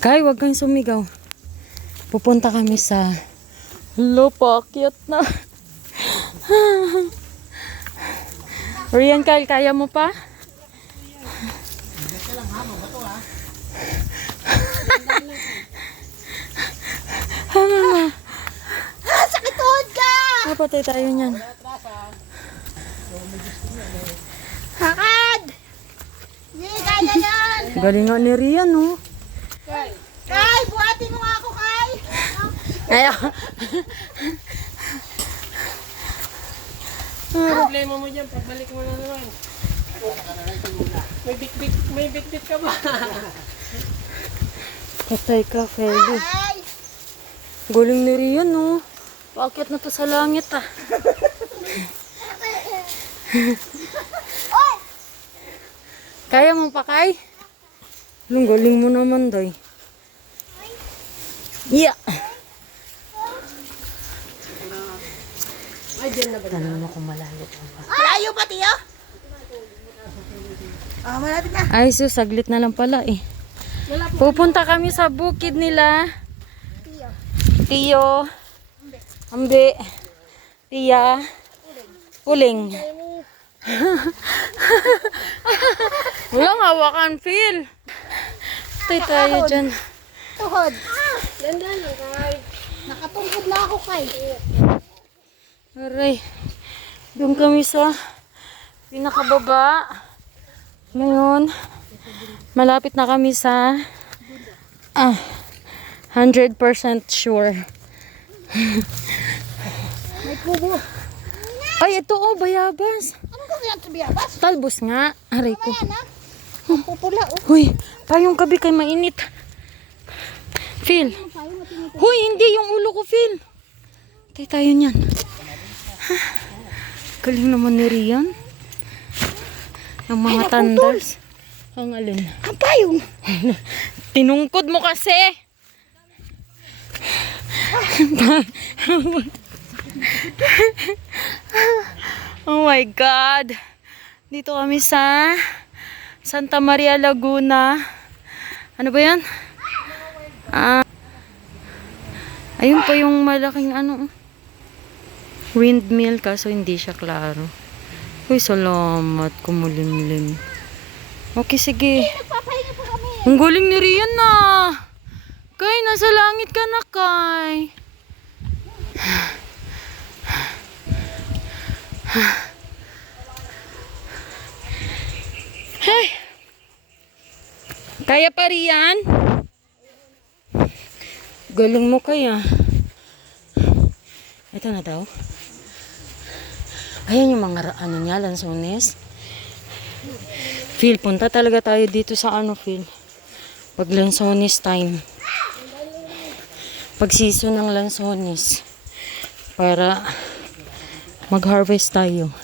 Kay, wag kang sumigaw. Pupunta kami sa lupa. Cute na. Rian, Kyle, kaya mo pa? Sakit tuhod ka! Patay tayo niyan. Hakad! Hindi, kaya yan! Galing nga ni Rian, oh. Kay, buhatin mo nga ako, Kay! Ayaw. Problema mo dyan, pagbalik mo na naman. May bit-bit ka ba? Patay ka, Feli. Kay! Galing ni Rian, oh. Paakyat na to sa langit, ah. Oy! Kaya mo pa, Kay? Ang galing mo naman, Day. Yeah. Ay, dyan na ba? Tanong mo kung malayo pa ba. Malayo pa, tiyo? Ah, malapit na. Ay, sus, saglit na lang pala, eh. Pupunta kami sa bukid nila. Tiyo. Tiyo. Ambi. Tiya. Uling. Walang hawakan, Phil. Tay tayo dyan. Tuhod. Ganda lang, Kay. Nakatungkod na ako, Kay. Aray. Doon kami sa pinakababa. Ngayon, malapit na kami sa 100% sure. May kubo. Ay, ito oh, bayabas. Anong gawin sa biyabas? Talbos nga. Aray ko. Ayan, ha? Ang pupula, oh. Huy, payong kabi kay mainit. Phil. Huy, hindi yung ulo ko, Phil. Tay tayo niyan. Galing naman ni Rian. Ang mga thunders. Ang alin. Ang payong. Tinungkod mo kasi. Oh my God. Dito kami sa Santa Maria Laguna. Ano ba yan? Ayun pa yung malaking windmill, kaso hindi siya klaro. Uy, salamat. Kumulimlim. Okay, sige. Nagpapahinga pa kami. Ang galing ni Rian na. Kay, nasa langit ka na, Kay. Hey. Kaya pa, Rian? Galing mo kaya. Ito na daw. Ayan yung mga ano niya, lansones. Phil, punta talaga tayo dito sa Phil. Pag lansones time. Pag season ng lansones. Para mag-harvest tayo.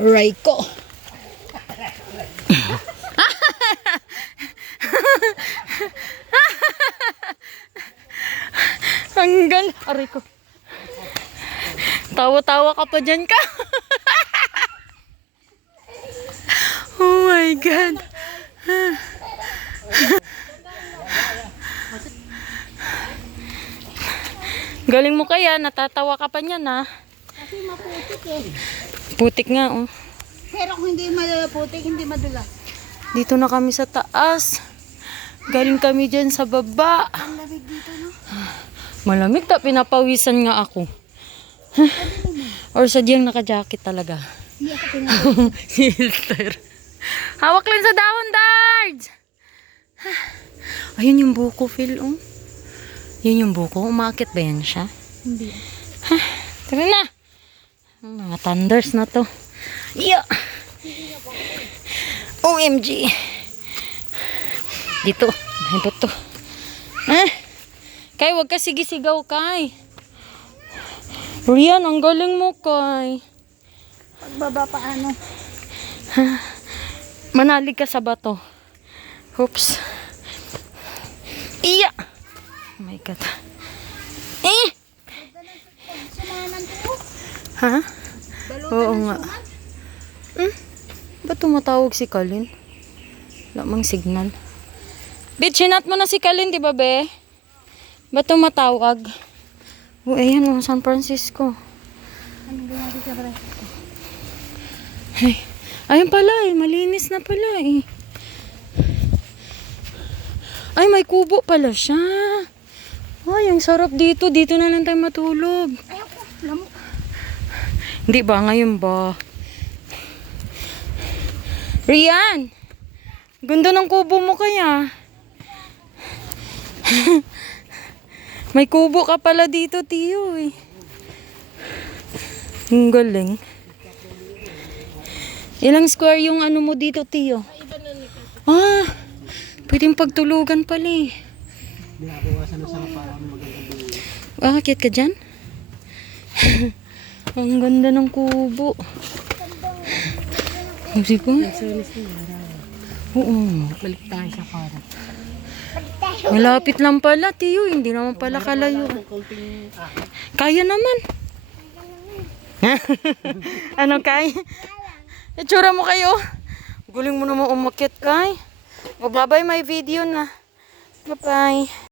Aray ko. Hanggang, aray ko. Tawa-tawa ka pa dyan ka. Oh my God. Galing mo kaya, natatawa ka pa niyan, ha? Kasi maputik, eh. Putik nga, oh. Pero kung hindi malaputik, hindi madulas. Dito na kami sa taas. Galing kami dyan sa baba. Ang lamig dito, no? Malamig ta, pinapawisan nga ako. Or sadyang naka-jacket talaga. Hindi ako pinag- Filter. Hawak lang sa dahon, Dards! Ayun yung buko, Phil, oh. Yun yung buko. Umakit ba yan siya? Hindi. Tara na! Ang mga thunders na to. Yeah! OMG! Dito. Dito to. Kay, wag ka sigisigaw, Kay. Rian, ang galing mo, Kay. Pagbaba paano? Manalig ka sa bato. Oops. Iya! Oh my God. Sumanan ko. Ha? Oo nga. Ba't tumatawag si Colin? Wala mang signal. Bitch, hinat mo na si Kalin, di ba, be? Ba't tumatawag? Oh, ayan, oh, San Francisco. Anong ginagawa sa pre? Ay, ayun pala eh, malinis na pala eh. Ay, may kubo pala siya. Ay, ang sarap dito. Dito na lang tayo matulog. Ayoko, lamok. Hindi ba? Ngayon ba? Rian! Ganda ng kubo mo kaya. May kubo ka pala dito, Tiyo eh. Ang galing. Ilang square yung ano mo dito, Tiyo? Ah, pwedeng pagtulugan pala eh. Akit ka dyan? Ang ganda ng kubo. Hindi ko. Oo. Balik tayo sa kara. Malapit lang pala, Tiyo. Hindi naman pala kalayo. Kaya naman. Ano, Kay? Itsura mo kayo. Guling mo naman umakyat, Kay. Bye-bye, may video na. Bye-bye.